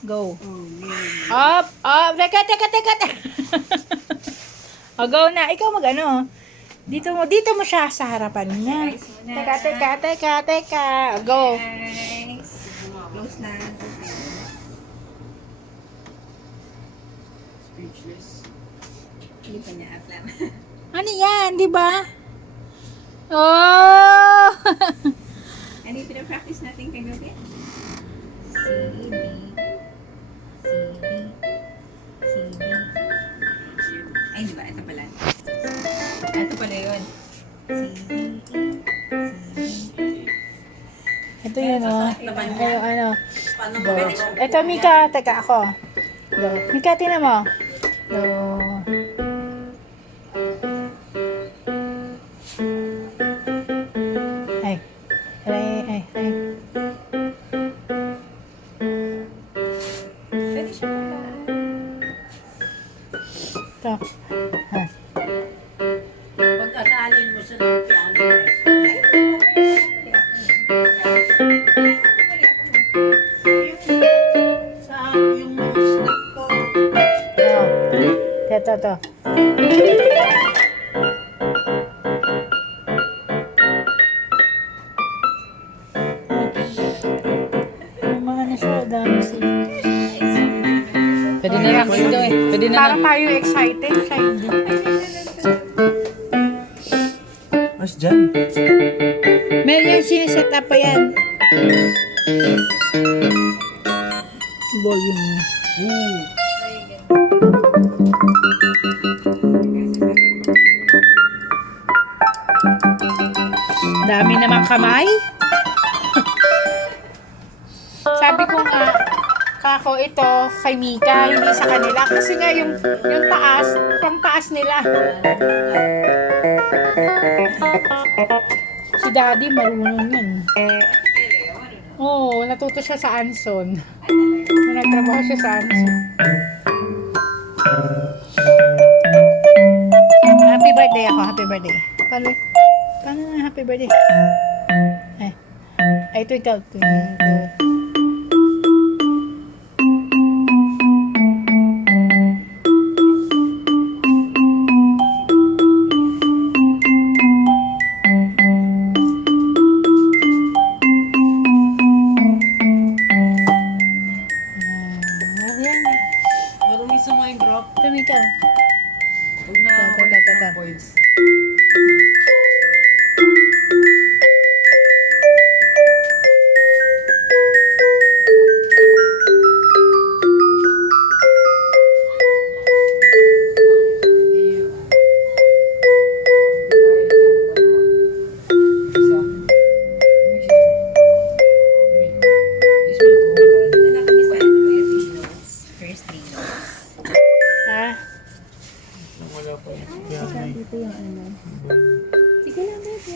Go. Up, up. Teka. O, go na. Ikaw mag-ano. Dito mo siya sa harapan niya. Teka. Go. Guys, close na. Speechless. Hindi pa niya alam. Ano yan, di ba? Oh! Ano yung pinapractice natin kagabi? Ay, di ba? Ito pala. Ito pala yun. Ito yun, oh. Ano. Paano Go. ba? Ito, Mika. Teka, ako. Go. Mika, tingnan mo. Go. Ay. Pwede siya pala. Ito. Ha. Pag aralin mo sa ng piano, sa yung mga snack ko, Ito. Ano siya, dami siya. Pwede na yan dito eh. Pwede na Parang tayo excited. Siya hindi. Mas dyan. Meron yung siniset up pa yan. Volume niya. Dami namang kamay. Sabi ko nga, kako ito kay Mika, hindi sa kanila. Kasi nga yung taas, pang taas nila. Si Daddy marunong yun. Oo, natuto siya sa Anson. Nagtrabaho siya sa Anson. Happy birthday ako, happy birthday. Paano na happy birthday? Ay, ito ikaw. Ayan. marumi sa Minecraft, Ito ikaw. huwag na Ta. ulit ng points. Dito na kami sa notes. First three notes. Ha? Wala pa yun. Dito yung ano.